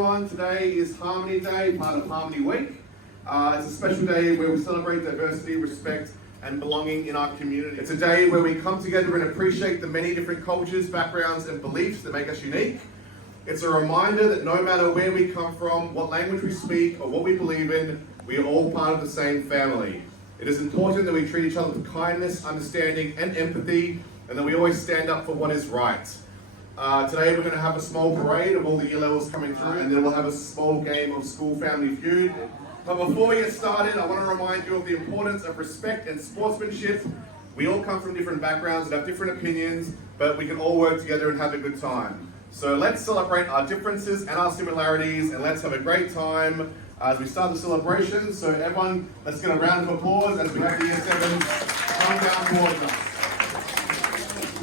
everyone. Today is Harmony Day, part of Harmony Week. It's a special day where we celebrate diversity, respect, and belonging in our community. It's a day where we come together and appreciate the many different cultures, backgrounds, and beliefs that make us unique. It's a reminder that no matter where we come from, what language we speak, or what we believe in, we are all part of the same family. It is important that we treat each other with kindness, understanding, and empathy, and that we always stand up for what is right. Today we're going to have a small parade of all the year levels coming through, and then we'll have a small game of school Family Feud. But before we get started, I want to remind you of the importance of respect and sportsmanship. We all come from different backgrounds and have different opinions, but we can all work together and have a good time. So let's celebrate our differences and our similarities, and let's have a great time as we start the celebration. So everyone, let's get a round of applause as we have the Year 7s come down towards us.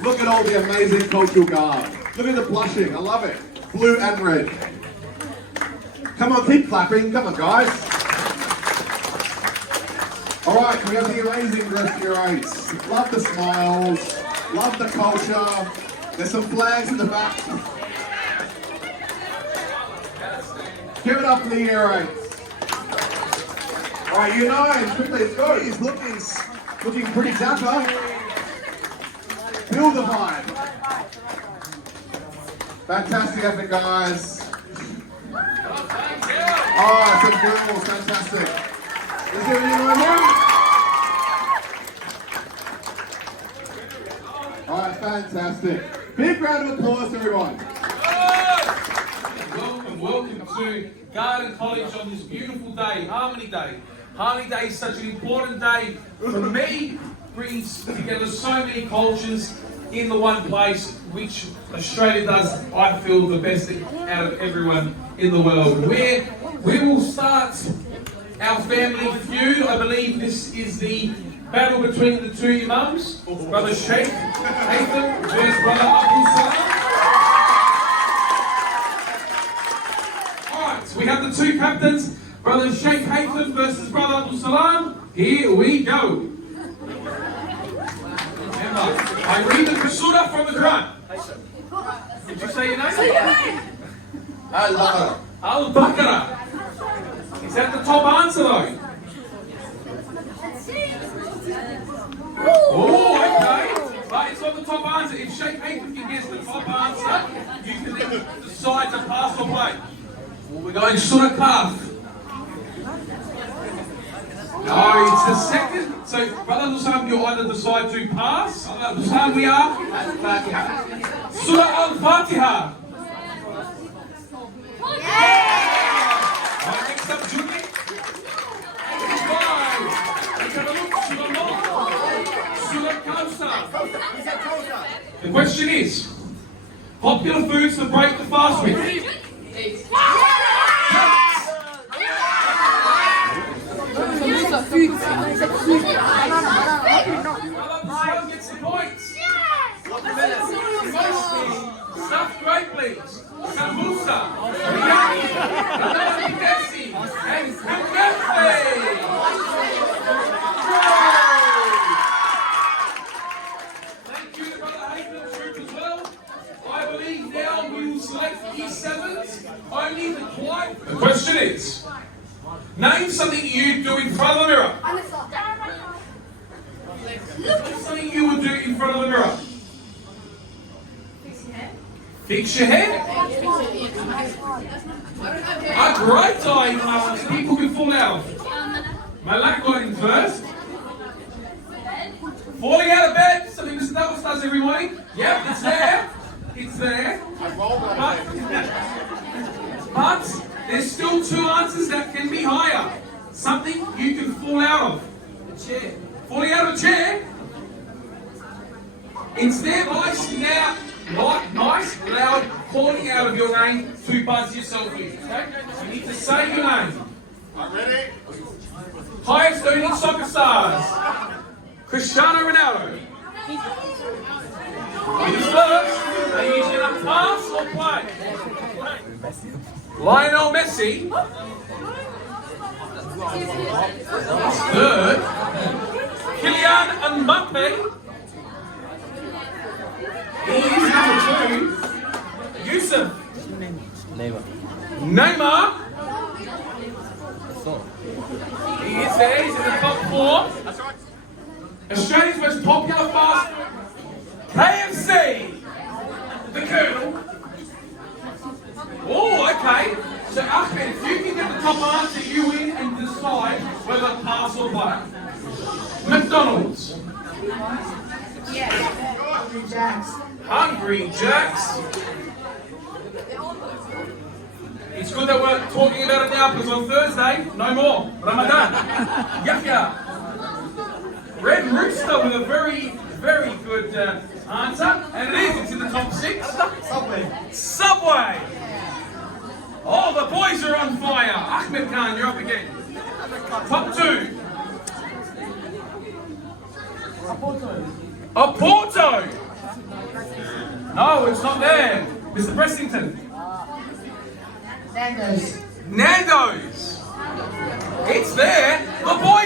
Look at all the amazing cultural garb. Look at the blushing, I love it. Blue and red. Come on, keep clapping, come on guys. All right, we have the amazing dress year 8s. Love the smiles, love the culture. There's some flags in the back. Give it up for the year 8s. All right, year 9, quickly, let's go. He's looking pretty dapper. Feel the vibe. Fantastic effort, guys. Oh, some girls, fantastic. Is there any more? All right, fantastic. Big round of applause, everyone. Welcome to Garden College on this beautiful day, Harmony Day. Harmony Day is such an important day for me. Brings together so many cultures in the one place, which Australia does, I feel, the best out of everyone in the world. We will start our family feud. I believe this is the battle between the two imams, Brother Sheikh Haytham versus Brother Abdul Salam. Alright, so we have the two captains, Brother Sheikh Haytham versus Brother Abdul Salam. Here we go. I read the surah from the Quran. Did you say your name? Al-Baqarah. Al-Baqarah. Is that the top answer though? Oh, okay. But it's not the top answer. If Sheikh Haytham can guess the top answer, you can then decide to pass or play. Well, we're going Surah Kaf. No, it's the second. So, Brother Abdul, you either decide to pass. Brother Abdul, we are Al-Fatiha. Surah Al-Fatiha. Yeah! Alright, next up, Julie. Let's have a look. Surah Kawthar. The question is, popular foods to break the fast with. Gets the points. Stuffed grape leaves, sambusa, biryani, banana pepsi, and kunafe. Thank you to Brother Haytham's group as well. I believe now we will select Year 7s. Only the quiet. The question is, name something you do in front of the mirror. Something you would do in front of the mirror. Fix your hair. A great time people can fall out of. Malak got in first. Falling out of bed, something Mr. Douglas does every morning. Yep, it's there. It's there. But there's still two answers that can be higher. Something you can fall out of. A chair. Falling out of a chair. It's there, nice, now, nice, loud, calling out of your name to buzz yourself with. Okay? You need to say your name. I'm ready. Highest earning soccer stars. Cristiano Ronaldo. Who's first? Are you going to pass or play? Lionel Messi. Third. Kylian Mbappe. He's number 2. Yusuf. Never. Neymar. He is there, he's in the top 4. Australia's most popular fast KFC. The Colonel. Oh, okay. So Ahmed, if you can get the top answer, you win and decide whether pass or play. McDonald's. Hungry Jacks. Hungry Jacks. It's good that we're talking about it now because on Thursday, no more. Ramadan. Yahya. Red Rooster with a very, very good answer. And it is, it's in the top 6. Subway. Oh, the boys are on fire. Ahmed Khan, you're up again. Top 2. Porto. No, it's not there. Mr. Pressington. Nando's. Nando's. It's there. The boys